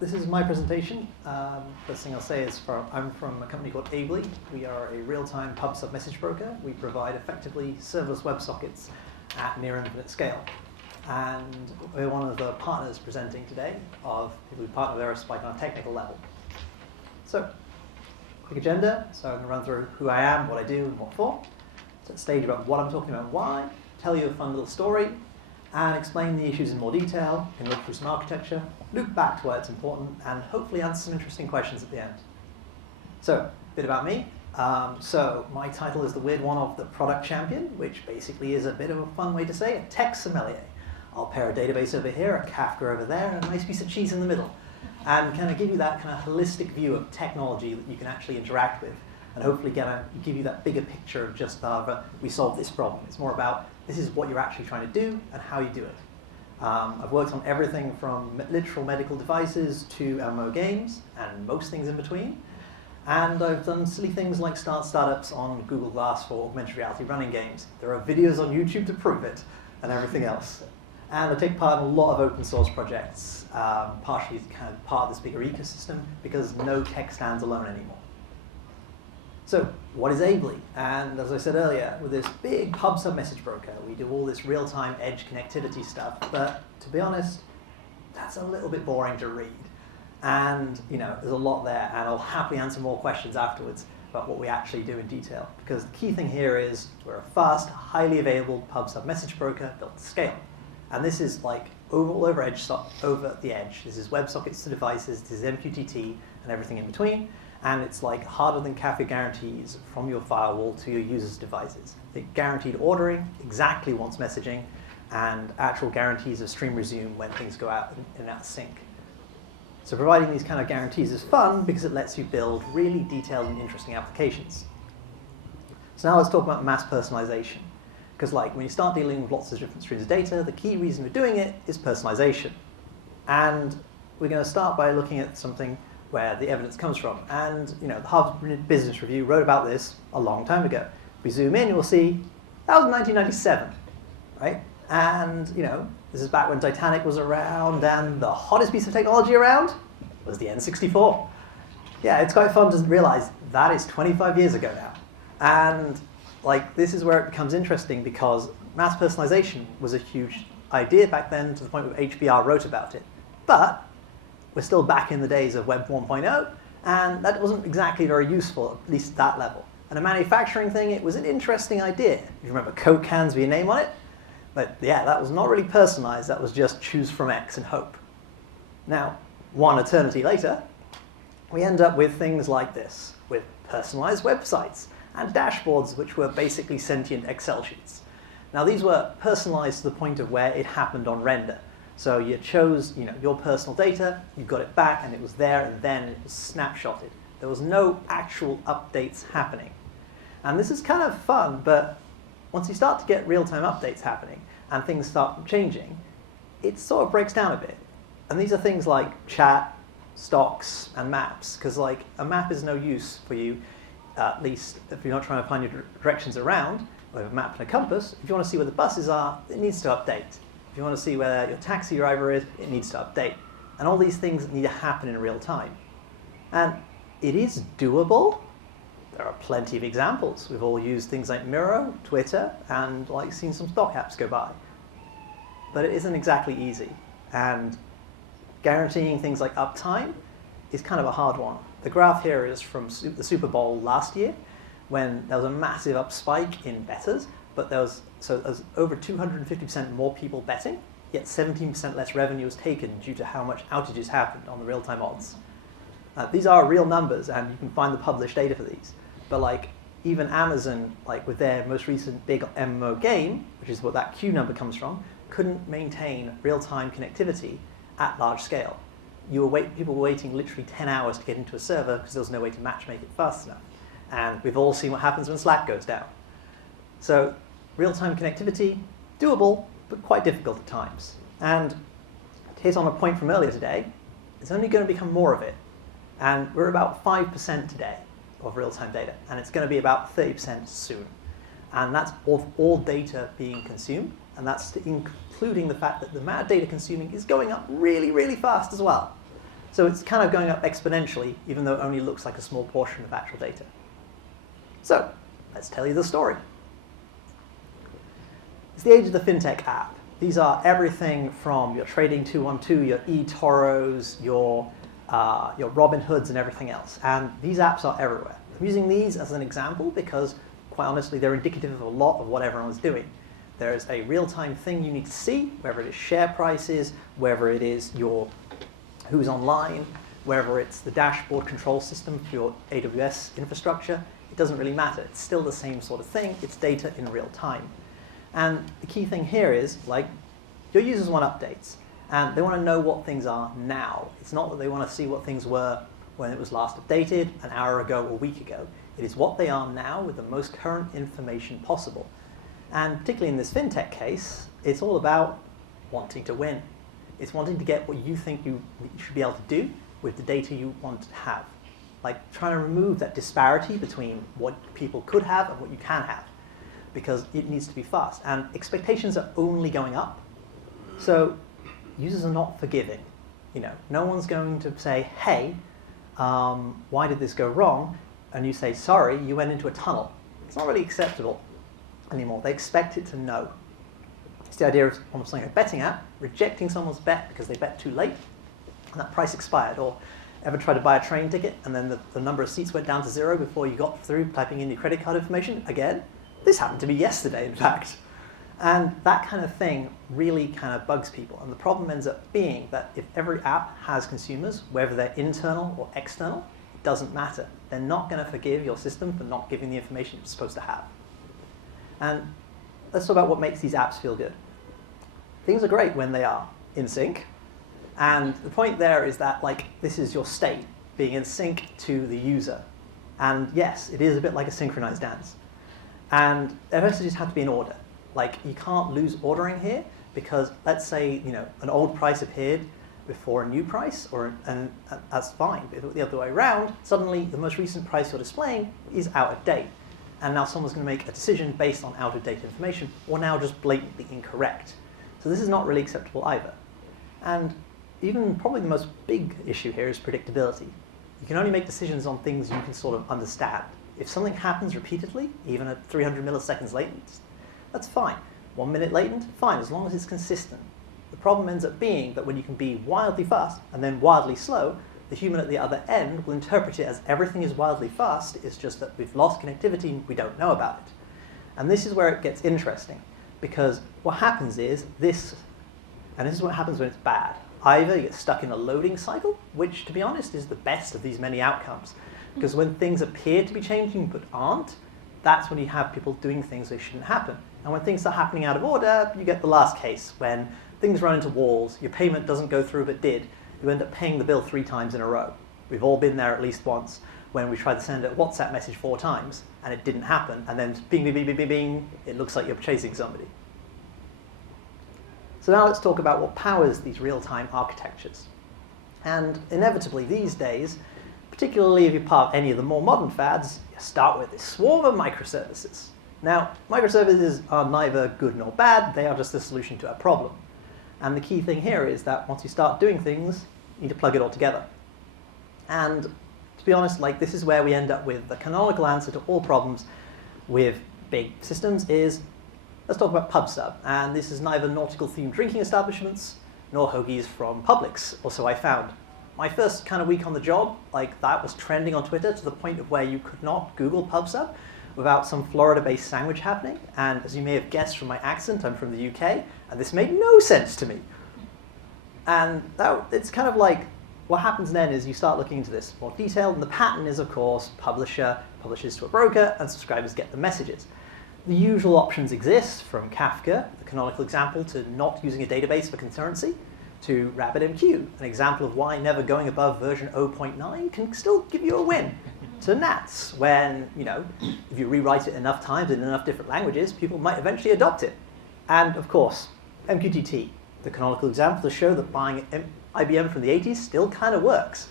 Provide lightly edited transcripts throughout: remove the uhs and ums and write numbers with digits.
this is my presentation. First thing I'll say is I'm from a company called Ably. We are a real-time pub sub message broker. We provide effectively serverless WebSockets at near infinite scale. And we're one of the partners presenting today of people who partner with Aerospike on a technical level. So, quick agenda. So I'm going to run through who I am, what I do, and what for. Set the stage about what I'm talking about and why. Tell you a fun little story. And explain the issues in more detail, can look through some architecture, loop back to where it's important, and hopefully answer some interesting questions at the end. So, a bit about me. So, my title is the weird one of the product champion, which basically is a bit of a fun way to say it, tech sommelier. I'll pair a database over here, a Kafka over there, and a nice piece of cheese in the middle. And kind of give you that kind of holistic view of technology that you can actually interact with, and hopefully give you that bigger picture of just we solve this problem. It's more about this is what you're actually trying to do and how you do it. I've worked on everything from literal medical devices to MMO games and most things in between. And I've done silly things like start startups on Google Glass for augmented reality running games. There are videos on YouTube to prove it and everything else. And I take part in a lot of open source projects, partially kind of part of this bigger ecosystem because no tech stands alone anymore. So, what is Ably? And as I said earlier, with this big pub sub message broker, we do all this real-time edge connectivity stuff. But to be honest, that's a little bit boring to read. And there's a lot there, and I'll happily answer more questions afterwards about what we actually do in detail. Because the key thing here is we're a fast, highly available pub sub message broker built to scale. And this is like over the edge. This is WebSockets to devices, this is MQTT, and everything in between. And it's like harder than Kafka guarantees from your firewall to your users' devices. The guaranteed ordering exactly wants messaging, and actual guarantees of stream resume when things go out and out of sync. So providing these kind of guarantees is fun because it lets you build really detailed and interesting applications. So now let's talk about mass personalization. Because when you start dealing with lots of different streams of data, the key reason we're doing it is personalization. And we're going to start by looking at something where the evidence comes from. And the Harvard Business Review wrote about this a long time ago. If we zoom in, you'll see that was 1997, right? And this is back when Titanic was around, and the hottest piece of technology around was the N64. Yeah, it's quite fun to realize that is 25 years ago now. And this is where it becomes interesting because mass personalization was a huge idea back then to the point where HBR wrote about it. But we're still back in the days of Web 1.0, and that wasn't exactly very useful, at least at that level. And a manufacturing thing, it was an interesting idea. If you remember Coke cans with your name on it, but yeah, that was not really personalized, that was just choose from X and hope. Now, one eternity later, we end up with things like this, with personalized websites and dashboards which were basically sentient Excel sheets. Now these were personalized to the point of where it happened on render. So you chose your personal data, you got it back, and it was there, and then it was snapshotted. There was no actual updates happening. And this is kind of fun, but once you start to get real-time updates happening and things start changing, it sort of breaks down a bit. And these are things like chat, stocks, and maps, because a map is no use for you, at least if you're not trying to find your directions around, with a map and a compass. If you want to see where the buses are, it needs to update. If you want to see where your taxi driver is, it needs to update. And all these things need to happen in real time. And it is doable. There are plenty of examples. We've all used things like Miro, Twitter, and seen some stock apps go by. But it isn't exactly easy. And guaranteeing things like uptime is kind of a hard one. The graph here is from the Super Bowl last year, when there was a massive up spike in bettors, but there was over 250% more people betting, yet 17% less revenue was taken due to how much outages happened on the real-time odds. These are real numbers, and you can find the published data for these. But even Amazon, with their most recent big MMO game, which is what that Q number comes from, couldn't maintain real-time connectivity at large scale. People were waiting literally 10 hours to get into a server because there was no way to matchmake it fast enough. And we've all seen what happens when Slack goes down. So real-time connectivity, doable, but quite difficult at times. And to hit on a point from earlier today, it's only going to become more of it. And we're about 5% today of real-time data, and it's going to be about 30% soon. And that's of all data being consumed, and that's including the fact that the amount of data consuming is going up really, really fast as well. So it's kind of going up exponentially, even though it only looks like a small portion of actual data. So let's tell you the story. It's the age of the fintech app. These are everything from your Trading 212, your eToros, your Robinhoods, and everything else. And these apps are everywhere. I'm using these as an example because, quite honestly, they're indicative of a lot of what everyone's doing. There's a real-time thing you need to see, whether it is share prices, whether it is your who's online, whether it's the dashboard control system for your AWS infrastructure. It doesn't really matter. It's still the same sort of thing. It's data in real time. And the key thing here is, like, your users want updates, and they want to know what things are now. It's not that they want to see what things were when it was last updated, an hour ago or a week ago. It is what they are now with the most current information possible. And particularly in this fintech case, it's all about wanting to win. It's wanting to get what you think you should be able to do with the data you want to have. Like trying to remove that disparity between what people could have and what you can have, because it needs to be fast. And expectations are only going up. So users are not forgiving. No one's going to say, hey, why did this go wrong? And you say, sorry, you went into a tunnel. It's not really acceptable anymore. They expect it to know. It's the idea of almost like a betting app, rejecting someone's bet because they bet too late, and that price expired. Or ever tried to buy a train ticket, and then the number of seats went down to 0 before you got through typing in your credit card information? Again, this happened to me yesterday, in fact. And that kind of thing really kind of bugs people. And the problem ends up being that if every app has consumers, whether they're internal or external, it doesn't matter. They're not going to forgive your system for not giving the information it's supposed to have. And let's talk about what makes these apps feel good. Things are great when they are in sync. And the point there is that, like, this is your state, being in sync to the user. And yes, it is a bit like a synchronized dance. And their messages have to be in order. Like, you can't lose ordering here, because let's say, an old price appeared before a new price, and that's fine. But if it were the other way around, suddenly the most recent price you're displaying is out of date. And now someone's going to make a decision based on out-of-date information, or now just blatantly incorrect. So this is not really acceptable either. And even probably the most big issue here is predictability. You can only make decisions on things you can sort of understand. If something happens repeatedly, even at 300 milliseconds latent, that's fine. 1 minute latent, fine, as long as it's consistent. The problem ends up being that when you can be wildly fast and then wildly slow, the human at the other end will interpret it as everything is wildly fast, it's just that we've lost connectivity and we don't know about it. And this is where it gets interesting, because what happens is this is what happens when it's bad. Either you get stuck in a loading cycle, which, to be honest, is the best of these many outcomes. Because when things appear to be changing but aren't, that's when you have people doing things that shouldn't happen. And when things are happening out of order, you get the last case, when things run into walls, your payment doesn't go through but did. You end up paying the bill 3 times in a row. We've all been there at least once, when we tried to send a WhatsApp message 4 times, and it didn't happen, and then bing, bing, bing, bing, bing, bing, it looks like you're chasing somebody. So now let's talk about what powers these real-time architectures. And inevitably these days, particularly if you're part of any of the more modern fads, you start with this swarm of microservices. Now, microservices are neither good nor bad, they are just the solution to a problem. And the key thing here is that once you start doing things, you need to plug it all together. And to be honest, like, this is where we end up with the canonical answer to all problems with big systems is, let's talk about PubSub. And this is neither nautical-themed drinking establishments nor hoagies from Publix, or so I found. My first kind of week on the job, like, that was trending on Twitter to the point of where you could not Google PubSub without some Florida-based sandwich happening. And as you may have guessed from my accent, I'm from the UK, and this made no sense to me. And it's kind of like, what happens then is you start looking into this more detailed, and the pattern is, of course, publisher publishes to a broker, and subscribers get the messages. The usual options exist, from Kafka, the canonical example, to not using a database for concurrency, to RabbitMQ, an example of why never going above version 0.9 can still give you a win, to Nats, when, if you rewrite it enough times in enough different languages, people might eventually adopt it. And, of course, MQTT, the canonical example to show that buying IBM from the 80s still kind of works.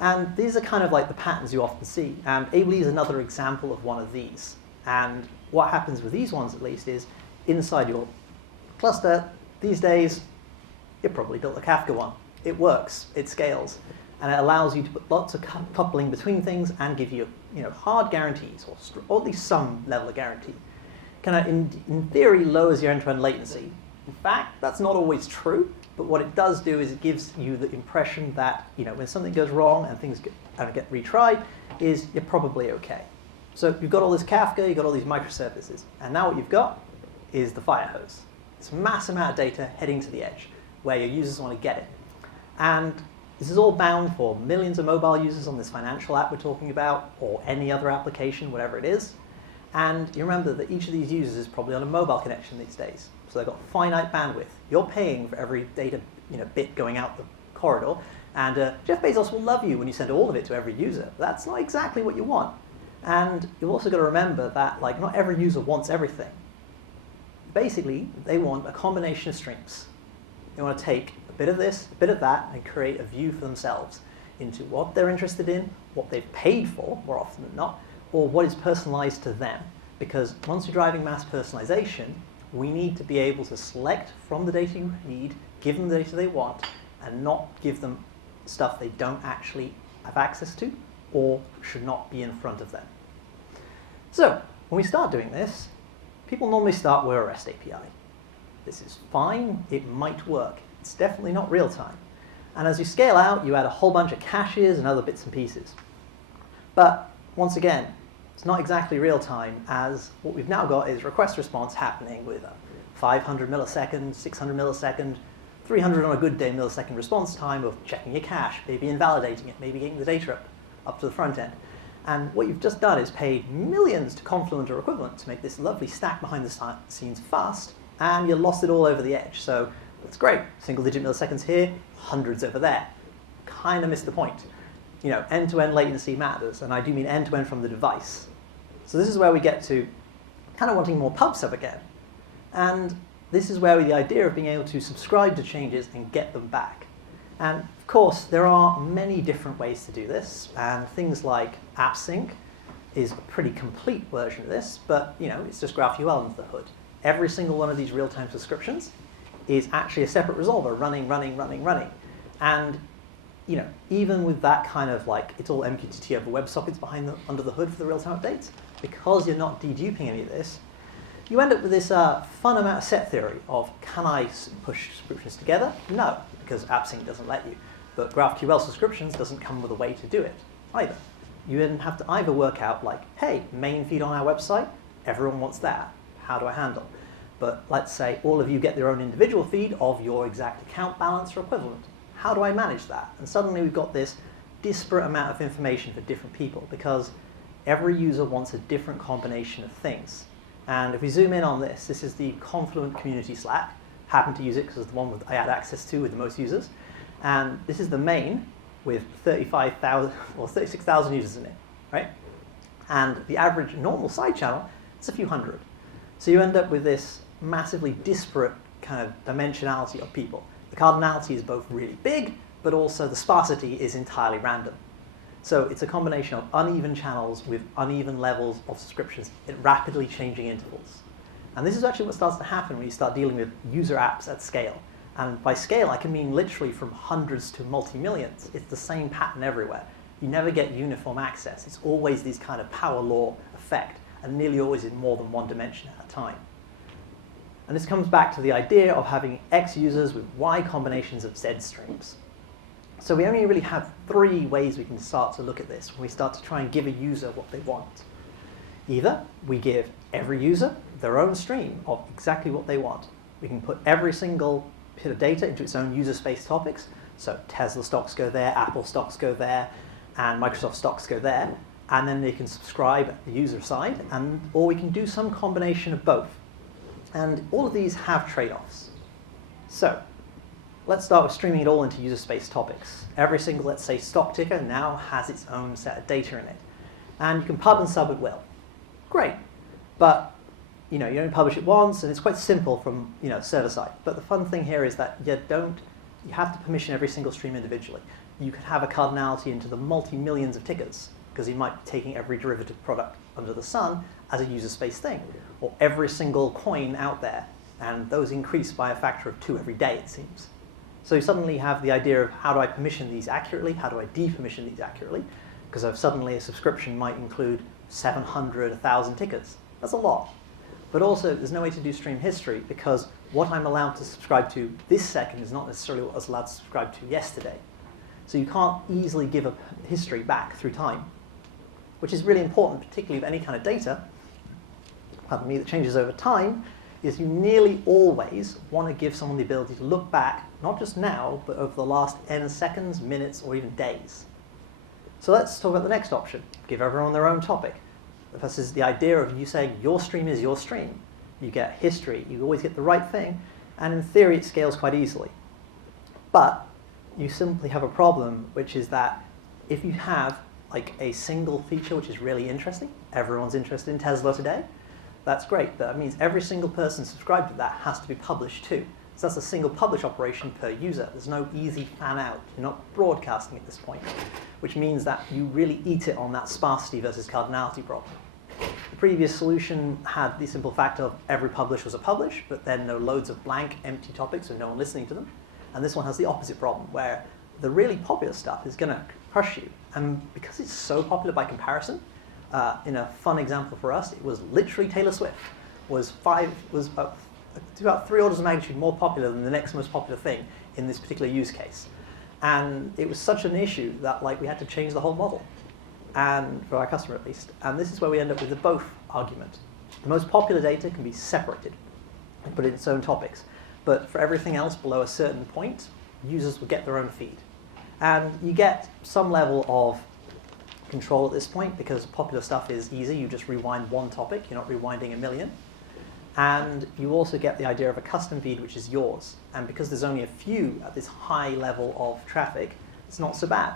And these are kind of like the patterns you often see. And Ably is another example of one of these. And what happens with these ones, at least, is inside your cluster, these days, you probably built a Kafka one. it works, it scales, and it allows you to put lots of coupling between things and give you, hard guarantees, or at least some level of guarantee. Kind of, in theory, lowers your end-to-end latency. In fact, that's not always true, but what it does do is it gives you the impression that, when something goes wrong and things get retried, is you're probably okay. So you've got all this Kafka, you've got all these microservices, and now what you've got is the fire hose. It's a mass amount of data heading to the edge, where your users want to get it. And this is all bound for millions of mobile users on this financial app we're talking about, or any other application, whatever it is. And you remember that each of these users is probably on a mobile connection these days. So they've got finite bandwidth. You're paying for every data bit going out the corridor. And Jeff Bezos will love you when you send all of it to every user. But that's not exactly what you want. And you've also got to remember that not every user wants everything. Basically, they want a combination of streams. They want to take a bit of this, a bit of that, and create a view for themselves into what they're interested in, what they've paid for, more often than not, or what is personalized to them. Because once you're driving mass personalization, we need to be able to select from the data you need, give them the data they want, and not give them stuff they don't actually have access to or should not be in front of them. So when we start doing this, people normally start with a REST API. This is fine, it might work. It's definitely not real time. And as you scale out, you add a whole bunch of caches and other bits and pieces. But once again, it's not exactly real time, as what we've now got is request response happening with a 500 millisecond, 600 millisecond, 300 on a good day millisecond response time of checking your cache, maybe invalidating it, maybe getting the data up to the front end. And what you've just done is paid millions to Confluent or equivalent to make this lovely stack behind the scenes fast, and you lost it all over the edge. So that's great. Single-digit milliseconds here, hundreds over there. Kind of missed the point. End-to-end latency matters, and I do mean end-to-end from the device. So this is where we get to kind of wanting more pub/sub again. And this is where the idea of being able to subscribe to changes and get them back. And of course, there are many different ways to do this, and things like Appsync is a pretty complete version of this, but it's just GraphQL under the hood. Every single one of these real-time subscriptions is actually a separate resolver running. And even with that kind of it's all MQTT over WebSockets under the hood for the real-time updates, because you're not deduping any of this, you end up with this fun amount of set theory of, can I push subscriptions together? No, because Appsync doesn't let you. But GraphQL subscriptions doesn't come with a way to do it either. You then have to either work out hey, main feed on our website, everyone wants that. How do I handle? But let's say all of you get their own individual feed of your exact account balance or equivalent. How do I manage that? And suddenly we've got this disparate amount of information for different people, because every user wants a different combination of things. And if we zoom in on this, this is the Confluent community Slack. Happen to use it because it's the one I had access to with the most users. And this is the main with 35,000 or 36,000 users in it, right? And the average normal side channel, it's a few hundred. So you end up with this massively disparate kind of dimensionality of people. The cardinality is both really big, but also the sparsity is entirely random. So it's a combination of uneven channels with uneven levels of subscriptions at rapidly changing intervals. And this is actually what starts to happen when you start dealing with user apps at scale. And by scale, I can mean literally from hundreds to multi-millions. It's the same pattern everywhere. You never get uniform access. It's always this kind of power law effect, and nearly always in more than one dimension at a time. And this comes back to the idea of having X users with Y combinations of Z streams. So we only really have three ways we can start to look at this when we start to try and give a user what they want. Either we give every user their own stream of exactly what they want. We can put every single bit of data into its own user space topics. So Tesla stocks go there, Apple stocks go there, and Microsoft stocks go there. And then they can subscribe at the user side, or we can do some combination of both. And all of these have trade-offs. So let's start with streaming it all into user space topics. Every single, let's say, stock ticker now has its own set of data in it. And you can pub and sub at will. Great. But you only publish it once, and it's quite simple from server side. But the fun thing here is that you have to permission every single stream individually. You could have a cardinality into the multi-millions of tickers, because you might be taking every derivative product under the sun as a user space thing, or every single coin out there, and those increase by a factor of 2 every day, it seems. So you suddenly have the idea of how do I permission these accurately, how do I depermission these accurately, because suddenly a subscription might include 700, 1,000 tickets. That's a lot. But also, there's no way to do stream history, because what I'm allowed to subscribe to this second is not necessarily what I was allowed to subscribe to yesterday. So you can't easily give a history back through time, which is really important, particularly with any kind of data, pardon me, that changes over time, is you nearly always want to give someone the ability to look back, not just now, but over the last n seconds, minutes, or even days. So let's talk about the next option. Give everyone their own topic. This is the idea of you saying your stream is your stream. You get history, you always get the right thing, and in theory it scales quite easily. But you simply have a problem, which is that if you have like a single feature which is really interesting, everyone's interested in Tesla today, that's great. That means every single person subscribed to that has to be published too. So that's a single publish operation per user. There's no easy fan out. You're not broadcasting at this point, which means that you really eat it on that sparsity versus cardinality problem. The previous solution had the simple fact of every publish was a publish, but then no loads of blank, empty topics with no one listening to them. And this one has the opposite problem, where the really popular stuff is going to crush you. And because it's so popular by comparison, in a fun example for us, it was literally Taylor Swift was about 3 orders of magnitude more popular than the next most popular thing in this particular use case. And it was such an issue that we had to change the whole model, and for our customer at least. And this is where we end up with the both argument. The most popular data can be separated and put in its own topics. But for everything else below a certain point, users will get their own feed. And you get some level of control at this point, because popular stuff is easy. You just rewind one topic. You're not rewinding a million. And you also get the idea of a custom feed, which is yours. And because there's only a few at this high level of traffic, it's not so bad.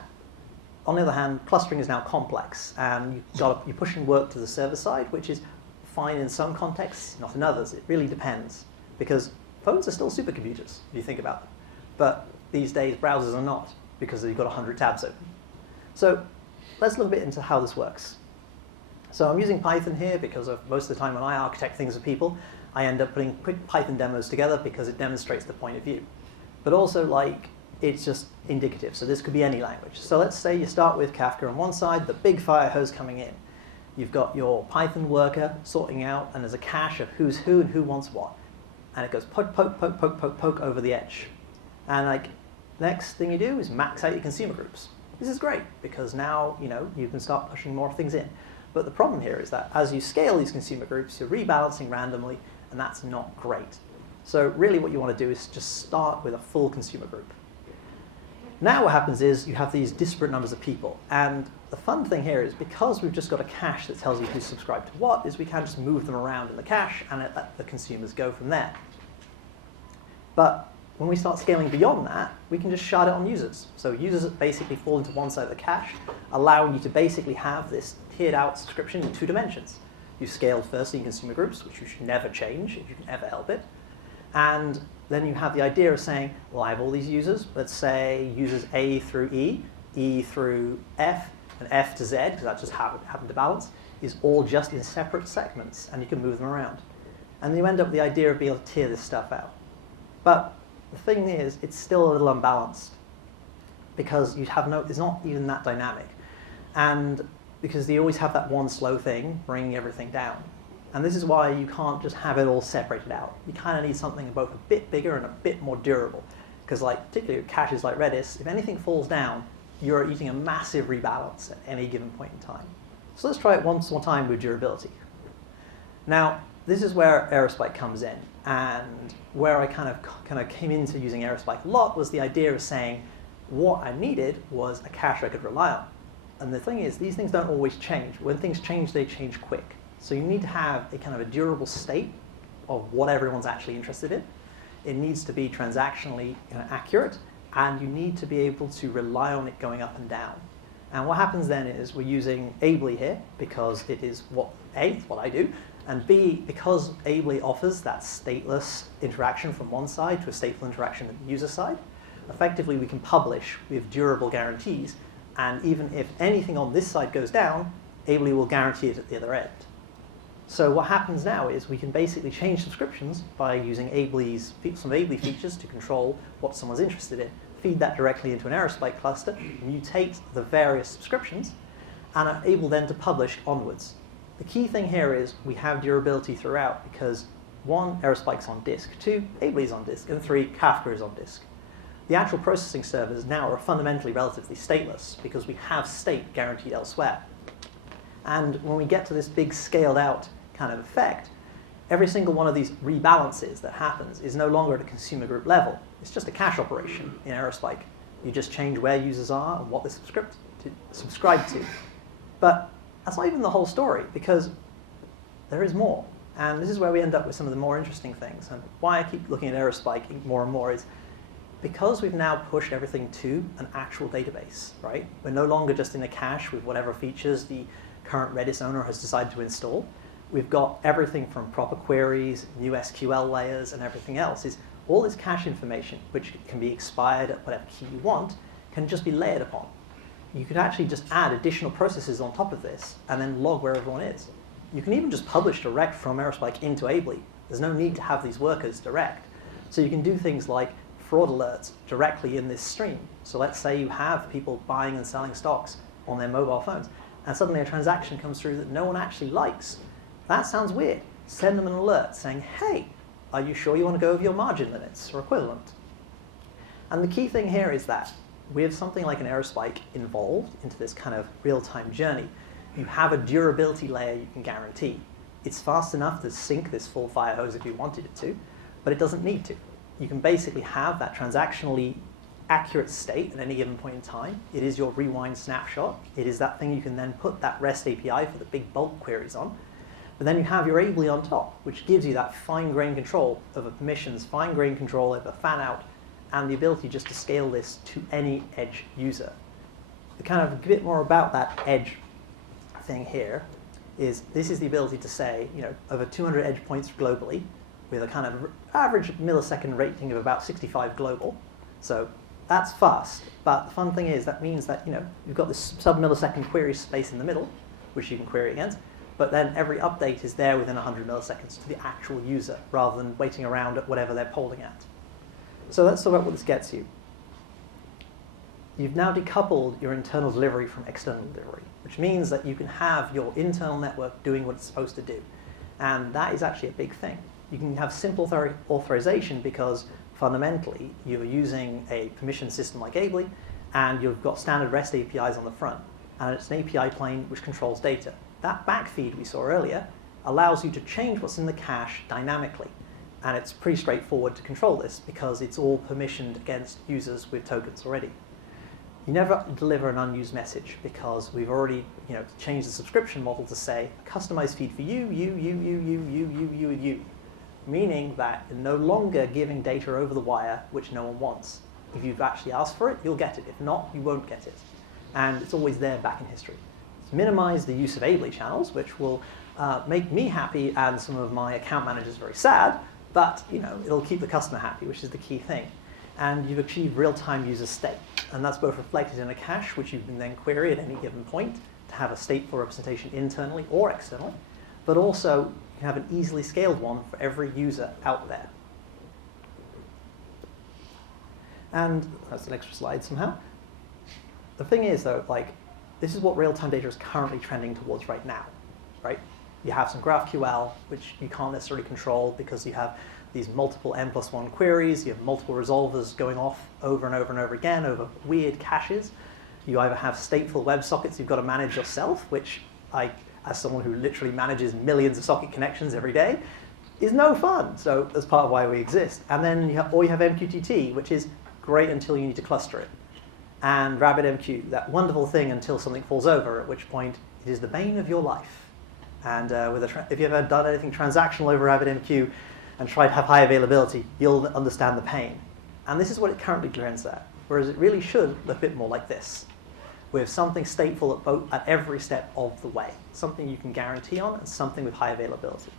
On the other hand, clustering is now complex, and you're pushing work to the server side, which is fine in some contexts, not in others. It really depends, because phones are still supercomputers, if you think about them. But these days, browsers are not, because you've got 100 tabs open. So let's look a bit into how this works. So I'm using Python here because of most of the time when I architect things with people, I end up putting quick Python demos together because it demonstrates the point of view. But also, it's just indicative, so this could be any language. So let's say you start with Kafka on one side, the big fire hose coming in. You've got your Python worker sorting out, and there's a cache of who's who and who wants what. And it goes poke, poke, poke, poke, poke, poke over the edge. And next thing you do is max out your consumer groups. This is great, because now you can start pushing more things in. But the problem here is that as you scale these consumer groups, you're rebalancing randomly, and that's not great. So really what you want to do is just start with a full consumer group. Now what happens is you have these disparate numbers of people. And the fun thing here is because we've just got a cache that tells you who's subscribed to what, is we can just move them around in the cache and let the consumers go from there. But when we start scaling beyond that, we can just shard it on users. So users basically fall into one side of the cache, allowing you to basically have this tiered out subscription in 2 dimensions. You've scaled firstly in consumer groups, which you should never change if you can ever help it. And then you have the idea of saying, well, I have all these users. Let's say users A through E, E through F, and F to Z, because that just happened to balance, is all just in separate segments, and you can move them around. And then you end up with the idea of being able to tier this stuff out. But the thing is, it's still a little unbalanced, because it's not even that dynamic. And because you always have that one slow thing bringing everything down. And this is why you can't just have it all separated out. You kind of need something both a bit bigger and a bit more durable. Because particularly with caches like Redis, if anything falls down, you're eating a massive rebalance at any given point in time. So let's try it once more time with durability. Now, this is where Aerospike comes in. And where I kind of came into using Aerospike a lot was the idea of saying what I needed was a cache I could rely on. And the thing is, these things don't always change. When things change, they change quick. So you need to have a kind of a durable state of what everyone's actually interested in. It needs to be transactionally accurate, and you need to be able to rely on it going up and down. And what happens then is we're using Ably here because it is what I do, and B, because Ably offers that stateless interaction from one side to a stateful interaction at the user side, effectively we can publish with durable guarantees. And even if anything on this side goes down, Ably will guarantee it at the other end. So what happens now is we can basically change subscriptions by using some Ably features to control what someone's interested in, feed that directly into an Aerospike cluster, mutate the various subscriptions, and are able then to publish onwards. The key thing here is we have durability throughout because 1, Aerospike's on disk, 2, Ably's on disk, and 3, Kafka is on disk. The actual processing servers now are fundamentally relatively stateless because we have state guaranteed elsewhere. And when we get to this big scaled out kind of effect, every single one of these rebalances that happens is no longer at a consumer group level. It's just a cache operation in Aerospike. You just change where users are and what they subscribe to. But that's not even the whole story, because there is more. And this is where we end up with some of the more interesting things. And why I keep looking at Aerospike more and more is because we've now pushed everything to an actual database, right? We're no longer just in a cache with whatever features the current Redis owner has decided to install. We've got everything from proper queries, new SQL layers, and everything else. Is all this cache information, which can be expired at whatever key you want, can just be layered upon. You could actually just add additional processes on top of this and then log where everyone is. You can even just publish direct from Aerospike into Ably. There's no need to have these workers direct. So you can do things like fraud alerts directly in this stream. So let's say you have people buying and selling stocks on their mobile phones, and suddenly a transaction comes through that no one actually likes. That sounds weird. Send them an alert saying, hey, are you sure you want to go over your margin limits or equivalent? And the key thing here is that with something like an Aerospike involved into this kind of real-time journey, you have a durability layer you can guarantee. It's fast enough to sync this full fire hose if you wanted it to, but it doesn't need to. You can basically have that transactionally accurate state at any given point in time. It is your rewind snapshot. It is that thing you can then put that REST API for the big bulk queries on. But then you have your Ably on top, which gives you that fine-grained control over permissions, fine-grained control over fan-out, and the ability just to scale this to any edge user. The kind of a bit more about that edge thing here is this is the ability to say, over 200 edge points globally with a kind of average millisecond rating of about 65 global. So that's fast. But the fun thing is that means that you've got this sub-millisecond query space in the middle, which you can query against. But then every update is there within 100 milliseconds to the actual user, rather than waiting around at whatever they're polling at. So let's talk about what this gets you. You've now decoupled your internal delivery from external delivery, which means that you can have your internal network doing what it's supposed to do. And that is actually a big thing. You can have simple authorization because fundamentally you're using a permission system like Ably, and you've got standard REST APIs on the front. And it's an API plane which controls data. That backfeed we saw earlier allows you to change what's in the cache dynamically. And it's pretty straightforward to control this because it's all permissioned against users with tokens already. You never deliver an unused message because we've already changed the subscription model to say a customized feed for you, you. Meaning that you're no longer giving data over the wire which no one wants. If you've actually asked for it, you'll get it. If not, you won't get it. And it's always there back in history. Minimize the use of Ably channels, which will make me happy and some of my account managers very sad, but it'll keep the customer happy, which is the key thing. And you've achieved real-time user state. And that's both reflected in a cache, which you can then query at any given point to have a stateful representation internally or externally, but also you can have an easily scaled one for every user out there. And that's an extra slide somehow. The thing is, though, this is what real-time data is currently trending towards right now, right? You have some GraphQL, which you can't necessarily control because you have these multiple n+1 queries, you have multiple resolvers going off over and over and over again over weird caches. You either have stateful WebSockets you've got to manage yourself, which as someone who literally manages millions of socket connections every day, is no fun. So that's part of why we exist. And then you have MQTT, which is great until you need to cluster it. And RabbitMQ, that wonderful thing until something falls over, at which point it is the bane of your life. And if you've ever done anything transactional over RabbitMQ and tried to have high availability, you'll understand the pain. And this is what it currently trends at, whereas it really should look a bit more like this, with something stateful at every step of the way, something you can guarantee on, and something with high availability.